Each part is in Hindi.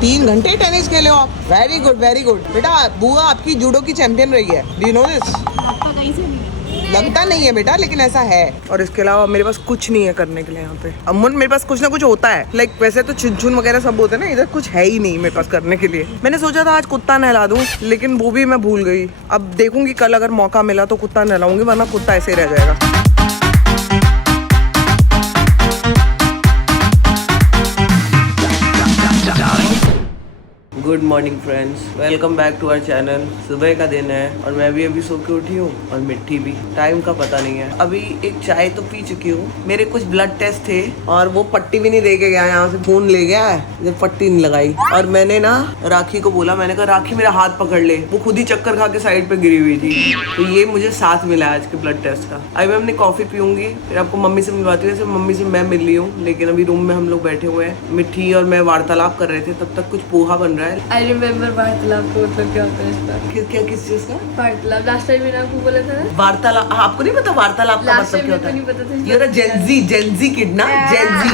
3 घंटे टेनिस खेले हो आप। Very good very good. बेटा बुआ आपकी जूडो की चैंपियन रही है। Do you know this? आपका कहीं से नहीं लगता नहीं है बेटा, लेकिन ऐसा है। और इसके अलावा मेरे पास कुछ नहीं है करने के लिए यहाँ पे। अमन मेरे पास कुछ ना कुछ होता है। लाइक वैसे तो चुन वगैरह सब होते हैं ना, इधर कुछ है ही नहीं मेरे पास करने के लिए। मैंने सोचा था आज कुत्ता नहला दूं, लेकिन वो भी मैं भूल गई। अब देखूंगी कल अगर मौका मिला तो कुत्ता नहलाऊंगी, वरना कुत्ता ऐसे ही रह जाएगा। Good morning friends, welcome back to our channel. सुबह का दिन है और मैं भी अभी सो के उठी हूँ और मिट्टी भी। टाइम का पता नहीं है। अभी एक चाय तो पी चुकी हूँ। मेरे कुछ ब्लड टेस्ट थे और वो पट्टी भी नहीं दे के गया, यहाँ से फोन ले गया है जब पट्टी नहीं लगाई। और मैंने ना राखी को बोला, मैंने कहा राखी मेरा हाथ पकड़ ले। वो खुद ही चक्कर खा के साइड पे गिरी हुई थी। तो ये मुझे साथ मिला आज के ब्लड टेस्ट का। अभी मैं अपनी कॉफी पीऊंगी, फिर आपको मम्मी से मिलवाती हूँ। मम्मी से मैं मिल रही हूँ, लेकिन अभी रूम में हम लोग बैठे हुए हैं। मिट्टी और मैं वार्तालाप कर रहे थे, तब तक कुछ पोहा बन रहा है। आई रिमेम्बर वार्तालाप को मतलब क्या होता है इसका? क्या किस चीज का वार्तालाप? लास्ट टाइम मैंने आपको बोला था ना वार्तालाप। आपको नहीं पता वार्तालाप का लास्ट मतलब टाइम क्या मेरे होता को है? नहीं पता था। You're a Gen Z kid ना? Gen Z.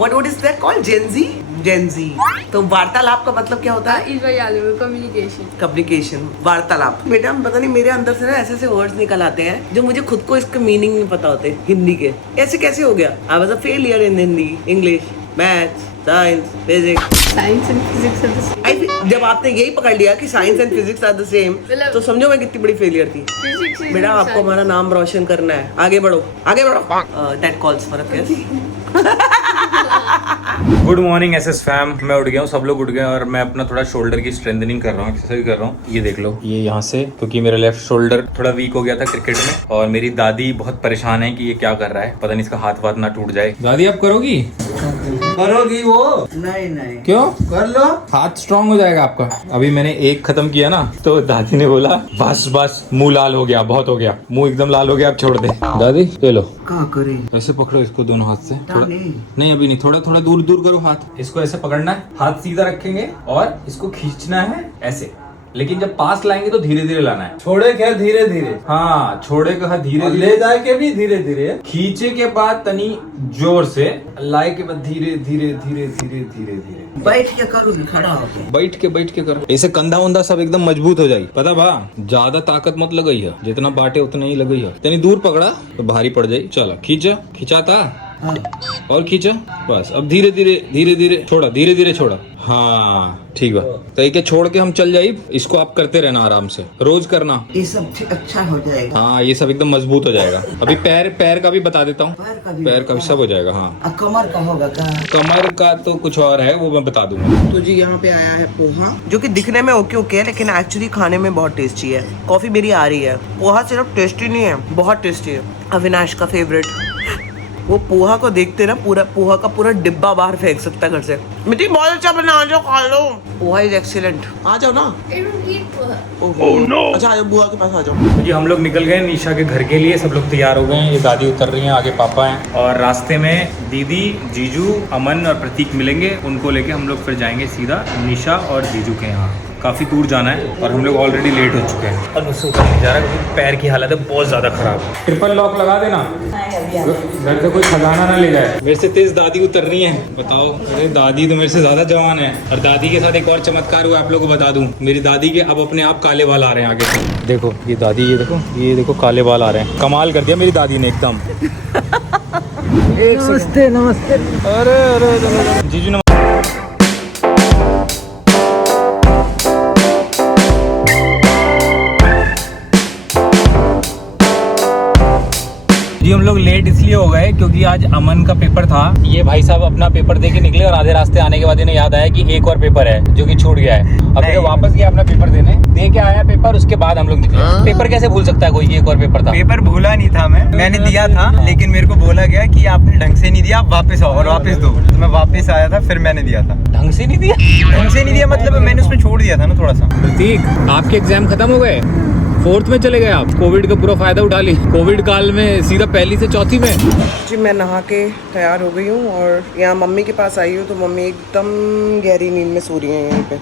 What is that called? Gen Z. तो वार्तालाप का मतलब क्या होता है? इस बार याद है कम्युनिकेशन। कम्युनिकेशन, वार्तालाप। बेटा पता नहीं मेरे अंदर से ना ऐसे ऐसे वर्ड्स निकल आते हैं जो मुझे खुद को इसका मीनिंग नहीं पता होते हिंदी के। ऐसे कैसे हो गया? I was a failure in Hindi, English, maths, science, physics. Science and physics are the same. जब आपने यही पकड़ लिया कि science and physics are the same, तो समझो मैं कितनी बड़ी फेलियर थी। बेटा आपको हमारा नाम रोशन करना है, आगे बढ़ो आगे बढ़ो। दैट कॉल्स फॉर अ किस। Good morning SS fam. मैं उठ गया हूँ, सब लोग उठ गए और मैं अपना थोड़ा शोल्डर की स्ट्रेंथनिंग कर रहा हूँ, एक्सरसाइज कर रहा हूँ। ये देख लो, ये यहाँ से, क्योंकि मेरा लेफ्ट शोल्डर थोड़ा वीक हो गया था क्रिकेट में। और मेरी दादी बहुत परेशान है कि ये क्या कर रहा है, पता नहीं इसका हाथ वाथ ना टूट जाए। दादी आप करोगी? करोगी वो? नहीं क्यों? कर लो, हाथ स्ट्रांग हो जाएगा आपका। अभी मैंने एक खत्म किया ना, तो दादी ने बोला बस बस, मुंह लाल हो गया, बहुत हो गया, मुंह एकदम लाल हो गया, अब छोड़ दे। दादी ले लो, कहाँ करे? ऐसे पकड़ो इसको दोनों हाथ से। थोड़ा नहीं। नहीं अभी नहीं, थोड़ा थोड़ा दूर दूर करो हाथ। इसको ऐसे पकड़ना है, हाथ सीधा रखेंगे और इसको खींचना है ऐसे। लेकिन जब पास लाएंगे तो धीरे धीरे लाना है। छोड़े क्या? धीरे धीरे। हाँ छोड़े का धीरे ले धीरे, जाए के भी धीरे धीरे। खींचे के बाद तनी जोर से, लाए के बाद धीरे धीरे धीरे धीरे धीरे धीरे। बैठ के करोगी, खड़ा होके? बैठ के करो। ऐसे कंधा उंधा सब एकदम मजबूत हो जाए। पता बा, ज्यादा ताकत मत लगई है, जितना बांटे उतना ही लगई है। तनी दूर पकड़ा तो भारी पड़ जाये। चलो खींचा, खिंचाता और खींचा, बस। अब धीरे धीरे छोड़ा, धीरे धीरे छोड़ा। हाँ ठीक बा। तो एक छोड़ के हम चल जाए। इसको आप करते रहना आराम से, रोज करना। ये सब अच्छा हो जाएगा। हाँ ये सब एकदम मजबूत हो जाएगा। अभी पैर का भी बता देता हूँ। पैर का भी सब हो जाएगा। हाँ कमर का होगा क्या? कमर का तो कुछ और है, वो मैं बता दूंगा। तो जी यहाँ पे आया है पोहा, जो कि दिखने में ओके ओके है, लेकिन एक्चुअली खाने में बहुत टेस्टी है। कॉफी मेरी आ रही है। पोहा सिर्फ टेस्टी नहीं है, बहुत टेस्टी है। अविनाश का फेवरेट। वो पोहा को देखते ना, पूरा पोहा का पूरा डिब्बा बाहर फेंक सकता है घर से। मिट्टी बहुत अच्छा बना, आ जाओ खा लो। Poha is excellent. आ जाओ ना। Oh no. अच्छा आ जाओ, बुआ के पास आ जाओ। तो जी हम लोग निकल गए निशा के घर के लिए। सब लोग तैयार हो गए हैं। ये दादी उतर रही हैं, आगे पापा हैं और रास्ते में दीदी, जीजू, अमन और प्रतीक मिलेंगे। उनको लेके हम लोग फिर जाएंगे सीधा निशा और जीजू के यहाँ। काफ़ी दूर जाना है और हम लोग ऑलरेडी लेट हो चुके हैं और मुझसे उतर नहीं जा रहा क्योंकि पैर की हालत है बहुत ज़्यादा खराब। ट्रिपल लॉक लगा देना, घर से कोई खजाना ना ले जाए। मेरे से तेज दादी उतर रही है। बताओ, अरे दादी तो मेरे से ज़्यादा जवान है। और दादी के साथ एक और चमत्कार हुआ, आप लोगों को बता दूं। मेरी दादी के अब अपने आप काले बाल आ रहे हैं आगे से। देखो ये दादी, ये देखो काले बाल आ रहे हैं। कमाल कर दिया मेरी दादी ने एकदम। नमस्ते नमस्ते। अरे जीजू नमस्ते। जी हम लोग लेट इसलिए हो गए क्योंकि आज अमन का पेपर था। ये भाई साहब अपना पेपर दे के निकले और आधे रास्ते आने के बाद इन्हें याद आया कि एक और पेपर है जो कि छूट गया है। अब ये वापस गया अपना पेपर देने, दे के आया पेपर, उसके बाद हम लोग निकले। पेपर कैसे भूल सकता है कोई, एक और पेपर था। पेपर भूला नहीं था मैंने दिया था, लेकिन मेरे को बोला गया कि आपने ढंग से नहीं दिया, आप वापस आओ और वापस दो। तो मैं वापस आया था, फिर मैंने दिया था। ढंग से नहीं दिया? ढंग से नहीं दिया मतलब मैंने उसमें छोड़ दिया था ना थोड़ा सा। प्रतीक, आपके एग्जाम खत्म हो गए, 4th में चले गए आप। कोविड का पूरा फायदा उठा ली। कोविड काल में सीधा पहली से चौथी में। जी मैं नहा के तैयार हो गई हूँ और यहाँ मम्मी के पास आई हूँ। तो मम्मी एकदम गहरी नींद में सो रही है। यहीं पे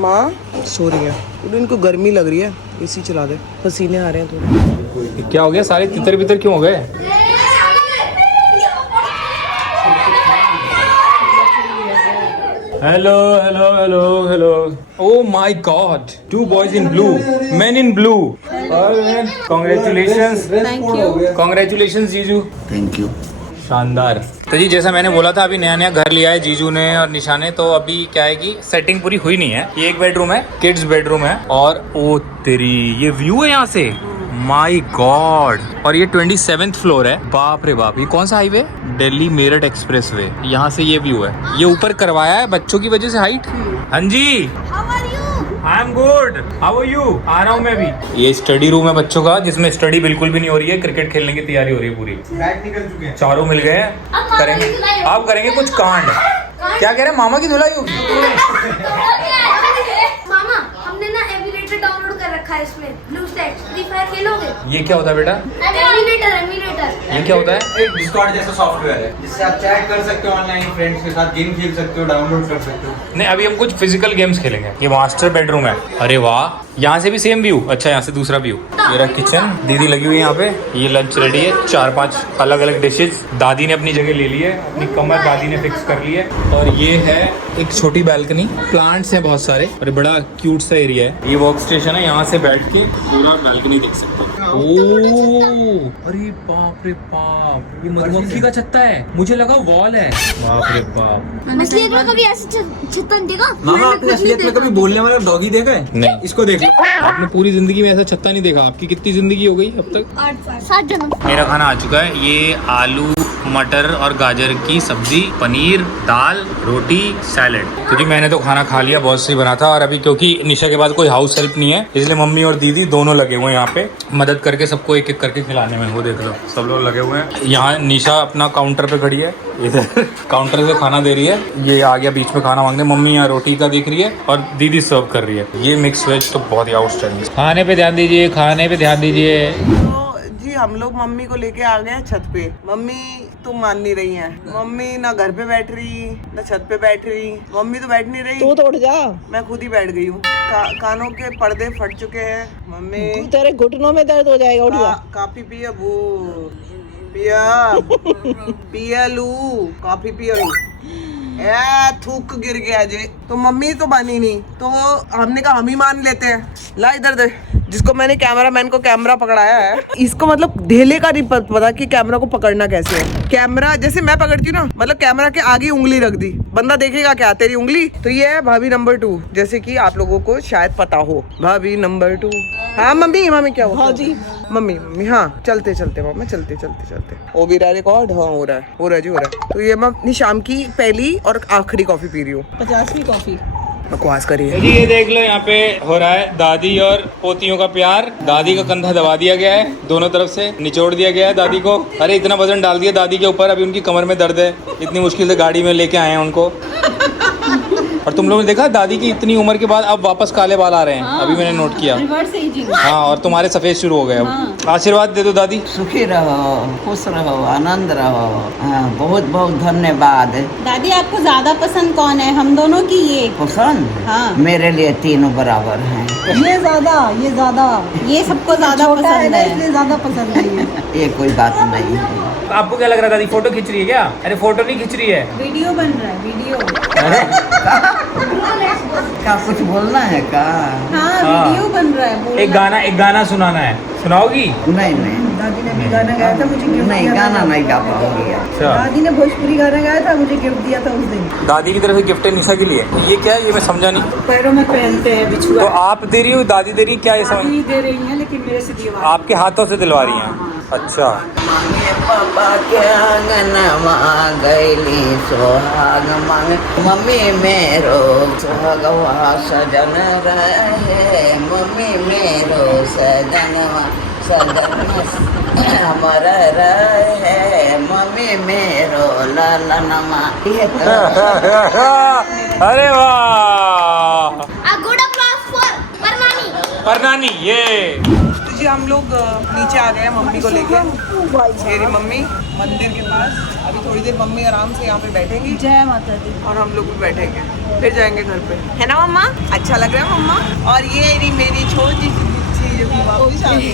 माँ सो रही है। इनको गर्मी लग रही है, एसी चला दे, पसीने आ रहे हैं थोड़े। क्या हो गया, सारे तितर बितर क्यों हो गए? Hello hello hello hello oh my God 2 boys in blue men in blue congratulations congratulations जीजू थैंक यू। शानदार। तो जी जैसा मैंने बोला था अभी नया नया घर लिया है जीजू ने और निशा ने, तो अभी क्या है कि सेटिंग पूरी हुई नहीं है। ये एक बेडरूम है, किड्स बेडरूम है, और ओ तेरी ये व्यू है यहाँ से, माय गॉड। और ये 27th फ्लोर है, बाप रे बाप। ये कौन सा highway? Delhi Meerut express way. यहाँ से ये व्यू है। ये ऊपर करवाया है बच्चों की वजह से हाइट। हाँ जी I am good, how are you? आ रहा हूँ मैं भी। ये स्टडी रूम है बच्चों का, जिसमें स्टडी बिल्कुल भी नहीं हो रही है, क्रिकेट खेलने की तैयारी हो रही है पूरी। बैग निकल चुके हैं। चारों मिल गए हैं, करेंगे आप करेंगे कुछ कांड। क्या कह रहे हैं? मामा की धुलाई होगी। मामा हमने ना एमुलेटर डाउनलोड कर रखा है इसमें, ब्लू स्टैक्स। फ्री फायर खेलोगे? ये क्या होता है बेटा? एमुलेटर ये क्या होता है? एक डिस्कॉर्ड जैसा सॉफ्टवेयर है जिससे आप चैट कर सकते हो ऑनलाइन, फ्रेंड्स के साथ गेम खेल सकते हो, डाउनलोड कर सकते हो। नहीं अभी हम कुछ फिजिकल गेम्स खेलेंगे। ये मास्टर बेडरूम है। अरे वाह, यहाँ से भी सेम व्यू। अच्छा यहाँ से दूसरा व्यू। ये रहा किचन, दीदी लगी हुई है यहाँ पे। ये लंच रेडी है, 4-5 अलग अलग डिशेज। दादी ने अपनी जगह ले ली है, अपनी कमर दादी ने फिक्स कर ली है। और ये है एक छोटी बालकनी, प्लांट्स हैं बहुत सारे और बड़ा क्यूट सा एरिया है। ये वर्क स्टेशन है, यहाँ से बैठ के पूरा बालकनी देख सकते हो। ओह अरे बाप रे बाप, ये मधुमक्खी का छत्ता है, मुझे लगा वॉल है। बाप रे बाप। असलियत में कभी ऐसे छत्ता नहीं देखा? मामा आपने असलियत में कभी बोलने वाला डॉगी देखा है? नहीं। इसको देख लो। आपने पूरी जिंदगी में ऐसा छत्ता नहीं देखा। आपकी कितनी जिंदगी हो गई अब तक? 7 जन्म। मेरा खाना आ चुका है। ये आलू मटर और गाजर की सब्जी, पनीर, दाल, रोटी, सैलेड। तो जी मैंने तो खाना खा लिया, बहुत सही बना था। और अभी क्योंकि निशा के बाद कोई हाउस हेल्प नहीं है, इसलिए मम्मी और दीदी दोनों लगे हुए हैं यहाँ पे मदद करके सबको एक एक करके खिलाने में। वो देख लो सब लोग लगे हुए हैं। यहाँ निशा अपना काउंटर पे खड़ी है, इधर काउंटर से खाना दे रही है। ये आ गया बीच में खाना मांगने। मम्मी यहाँ रोटी का देख रही है और दीदी सर्व कर रही है। ये मिक्स वेज तो बहुत ही आउटस्टैंडिंग। खाने पे ध्यान दीजिए, खाने पे ध्यान दीजिए। तो जी हम लोग मम्मी को लेके आ गए हैं छत पे। मम्मी तो मान नहीं रही हैं। मम्मी ना घर पे बैठ रही ना छत पे बैठ रही। मम्मी तो बैठ नहीं रही, तू तो उठ जा, मैं खुद ही बैठ गई हूँ। कानों के पर्दे फट चुके हैं। मम्मी तेरे घुटनों में दर्द हो जाएगा, उठ जा। काफी पिया वो पिया पिया लू, काफी पिया लू। थूक गिर गया जे। तो मम्मी तो मानी नहीं, तो हमने कहा हम ही मान लेते हैं। ला इधर दे। जिसको मैंने कैमरामैन को कैमरा पकड़ाया है, इसको मतलब ढेले का नहीं पता कि कैमरा को पकड़ना कैसे है। कैमरा जैसे मैं पकड़ती हूँ ना, मतलब कैमरा के आगे उंगली रख दी, बंदा देखेगा क्या तेरी उंगली। तो ये है भाभी नंबर 2, जैसे कि आप लोगों को शायद पता हो। भाभी नंबर 2। हाँ मम्मी, मम्मी क्या हुआ? हाँ जी मम्मी हाँ चलते चलते मामा, चलते चलते चलते। वो भी रहा रिकॉर्ड। हाँ हो रहा है जी, हो रहा है। तो ये मैं अपनी शाम की पहली और आखिरी कॉफी पी रही हूँ। 50वीं कॉफी बकवास करिए जी। ये देख लो यहाँ पे हो रहा है दादी और पोतियों का प्यार। दादी का कंधा दबा दिया गया है, दोनों तरफ से निचोड़ दिया गया है दादी को। अरे इतना वजन डाल दिया दादी के ऊपर, अभी उनकी कमर में दर्द है। इतनी मुश्किल से गाड़ी में लेके आए हैं उनको। और तुम लोगों ने देखा दादी की इतनी उम्र के बाद अब वापस काले बाल आ रहे हैं। अभी मैंने नोट किया। हाँ और तुम्हारे सफेद शुरू हो गए अब। आशीर्वाद दे दो दादी। सुखी रहो, खुश रहो, आनंद रहो। हाँ, बहुत बहुत धन्यवाद। दादी आपको ज्यादा पसंद कौन है, हम दोनों की ये? पसंद? हाँ। मेरे लिए तीनों बराबर हैं। ये सबको ज्यादा पसंद है, इसलिए ज्यादा पसंद नहीं है। ये कोई बात नहीं है। आपको क्या लग रहा है दादी फोटो खींच रही है क्या? अरे फोटो नहीं खींच रही है, वीडियो बन रहा है, वीडियो। क्या कुछ बोलना है का? हाँ वीडियो बन रहा है। एक गाना सुनाना है, सुनाओगी? नहीं नहीं, दादी ने भी गाना गाया था, मुझे गिफ्ट नहीं गाना नहीं गा पाऊंगी। अच्छा दादी ने भोजपुरी गाना गाया था, मुझे गिफ्ट दिया था उस दिन। दादी की तरफ से गिफ्ट है निशा के लिए। ये क्या है? ये मैं समझा नहीं। पैरों में पहनते हैं बिछुआ। तो आप दे रही हो, दादी दे रही है, क्या ये समझ? दादी दे रही हैं लेकिन मेरे से दिलवा। आपके हाथों से दिलवा रही हैं? अच्छा। मांगे पापा के आंगन गईली सोहाग मांगे। मम्मी मेरो सुहागवा सजन रहे, मम्मी मेरो सजनवा हमर रहे, मम्मी मेरो ललनमा। अरे वाह, गुड अप्लॉज फॉर परनानी। ये तो जी हम लोग नीचे आ गए हैं मम्मी को लेके। मेरी मम्मी मंदिर के पास। अभी थोड़ी देर मम्मी आराम से यहाँ पे बैठेंगी। जय माता दी। और हम लोग भी बैठेंगे, फिर जाएंगे घर पे। है ना मम्मा? अच्छा लग रहा है मम्मा? और ये रही मेरी छोटी सी वापस आ गई।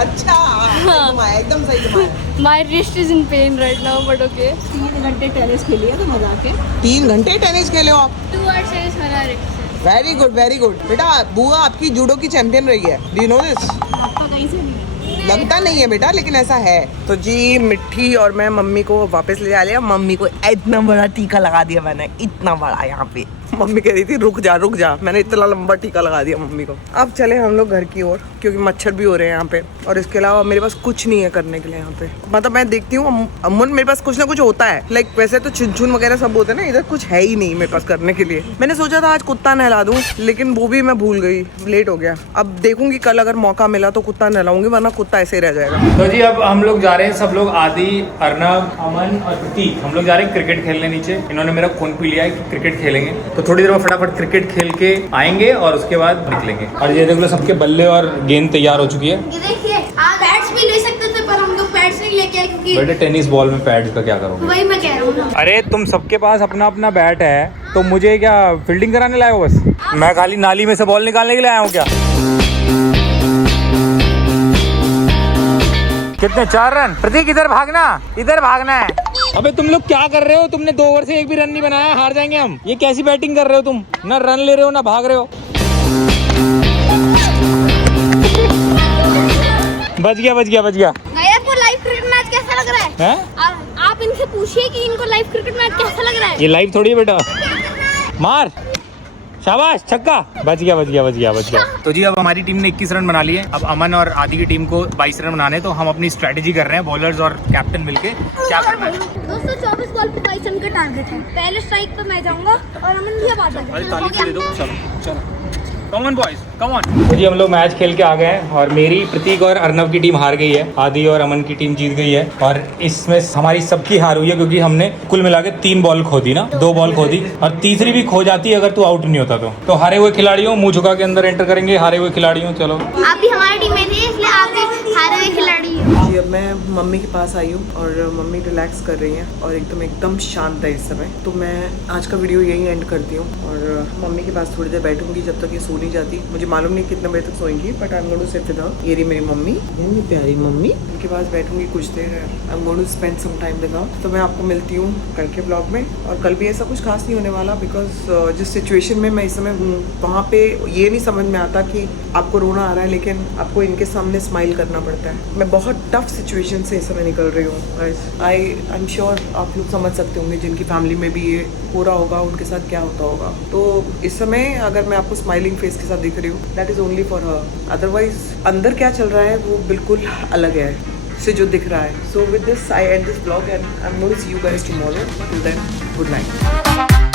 अच्छा सही घुमाया, एकदम सही घुमाया। My wrist is in pain right now, but okay. 3 घंटे टेनिस खेली है तो मजा के। 3 घंटे टेनिस खेले हो आप? 2 hours tennis खेला है। Very good very good. बेटा बुआ आपकी जूडो की चैंपियन रही है, डू यू नो दिस? आपका कहीं से नहीं है। लगता नहीं है बेटा, लेकिन ऐसा है। तो जी मिट्टी और मैं मम्मी को वापस ले जा लिया। मम्मी को इतना बड़ा टीका लगा दिया मैंने, इतना बड़ा यहाँ पे। मम्मी कह रही थी रुक जा, मैंने इतना लंबा टीका लगा दिया मम्मी को। अब चले हम लोग घर की ओर, क्योंकि मच्छर भी हो रहे हैं यहाँ पे, और इसके अलावा मेरे पास कुछ नहीं है करने के लिए यहाँ पे। मतलब मैं देखती हूँ अमन मेरे पास कुछ ना कुछ होता है, लाइक वैसे तो चुन वगैरह सब होते हैं ना, इधर कुछ है ही नहीं मेरे पास करने के लिए। मैंने सोचा था आज कुत्ता नहला दूं, लेकिन वो भी मैं भूल गई, लेट हो गया। अब देखूंगी कल अगर मौका मिला तो कुत्ता नहलाऊंगी, वरना कुत्ता ऐसे ही रह जाएगा। तो जी अब हम लोग जा रहे हैं, सब लोग, आदि, अर्नब, अमन और प्रतीक, हम लोग जा रहे हैं क्रिकेट खेलने नीचे। इन्होंने मेरा खून पी लिया है कि क्रिकेट खेलेंगे, तो थोड़ी देर में फटाफट क्रिकेट खेल के आएंगे और उसके बाद निकलेंगे। और ये देख लो सबके बल्ले और गेंद तैयार हो चुकी है। ये देखिए आप बैट्स भी ले सकते थे, पर हम लोग बैट्स नहीं लेके आए क्योंकि बेटे टेनिस बॉल में पैड का क्या करोगे? वही मैं कह रहा हूँ। अरे तुम सबके पास अपना अपना बैट है, तो मुझे क्या फील्डिंग कराने लाए हो? बस मैं खाली नाली में से बॉल निकालने के लिए आया हूँ क्या? कितने? 4 रन। प्रतीक इधर भागना है। अबे तुम लोग क्या कर रहे हो? तुमने 2 ओवर से एक भी रन नहीं बनाया, हार जाएंगे हम। ये कैसी बैटिंग कर रहे हो तुम? ना रन ले रहे हो ना भाग रहे हो। बच गया। आपको लाइव क्रिकेट मैच कैसा लग रहा है? हैं? आप इनसे पूछिए कि इनको लाइव क्रिकेट मैच कैसा लग रहा है। ये लाइव थोड़ी है बेटा। मार, शाबाश, छक्का। बच गया। तो जी अब हमारी टीम ने 21 रन बना लिए। अब अमन और आदि की टीम को 22 रन बनाने, तो हम अपनी स्ट्रेटेजी कर रहे हैं, बॉलर्स और कैप्टन मिलके क्या करना है। दोस्तों 24 बॉल पे 22 रन का टारगेट है। पहले स्ट्राइक पे मैं जाऊंगा और अमन भी अब आ जाएगा। अरे ताली तो दे दो। चलो come on boys, come on. तो जी हम लोग मैच खेल के आ गए हैं, और मेरी, प्रतीक और अर्नब की टीम हार गई है, आदि और अमन की टीम जीत गई है। और इसमें हमारी सबकी हार हुई है, क्योंकि हमने कुल मिला के 3 बॉल खो दी ना, 2 बॉल खो दी, और तीसरी भी खो जाती अगर तू आउट नहीं होता तो हारे हुए खिलाड़ियों मुंह झुका के अंदर एंटर करेंगे। हारे हुए खिलाड़ियों, चलो। आप भी हमारी टीम में थे, इसलिए आप भी हारे हुए खिलाड़ी हो। जी अब मैं मम्मी के पास आई हूँ, और मम्मी रिलैक्स कर रही हैं और एकदम शांत है इस समय। तो मैं आज का वीडियो यही एंड करती हूँ, और मम्मी के पास थोड़ी देर बैठूंगी जब तक ये सो नहीं जाती। मुझे मालूम नहीं कितने बजे तक सोएंगी, but I am going to sit with her. ये रही मेरी मम्मी, मेरी प्यारी मम्मी, उनके पास बैठूंगी कुछ देर। I am going to spend some time with her. तो मैं आपको मिलती हूँ कल के ब्लॉग में, और कल भी ऐसा कुछ खास नहीं होने वाला, बिकॉज जिस सिचुएशन में मैं इस समय हूँ वहाँ पे ये नहीं समझ में आता कि आपको रोना आ रहा है, लेकिन आपको इनके सामने स्माइल करना पड़ता है। मैं बहुत टफ सिचुएशन से इस समय निकल रही हूँ। आई एम श्योर आप लोग समझ सकते होंगे, जिनकी फैमिली में भी ये हो रहा होगा उनके साथ क्या होता होगा। तो इस समय अगर मैं आपको स्माइलिंग फेस के साथ दिख रही हूँ, that is only for her. Otherwise अंदर क्या चल रहा है वो बिल्कुल अलग है से जो दिख रहा है। So with this I end this blog, and I am going to see you guys tomorrow. Till then, good night.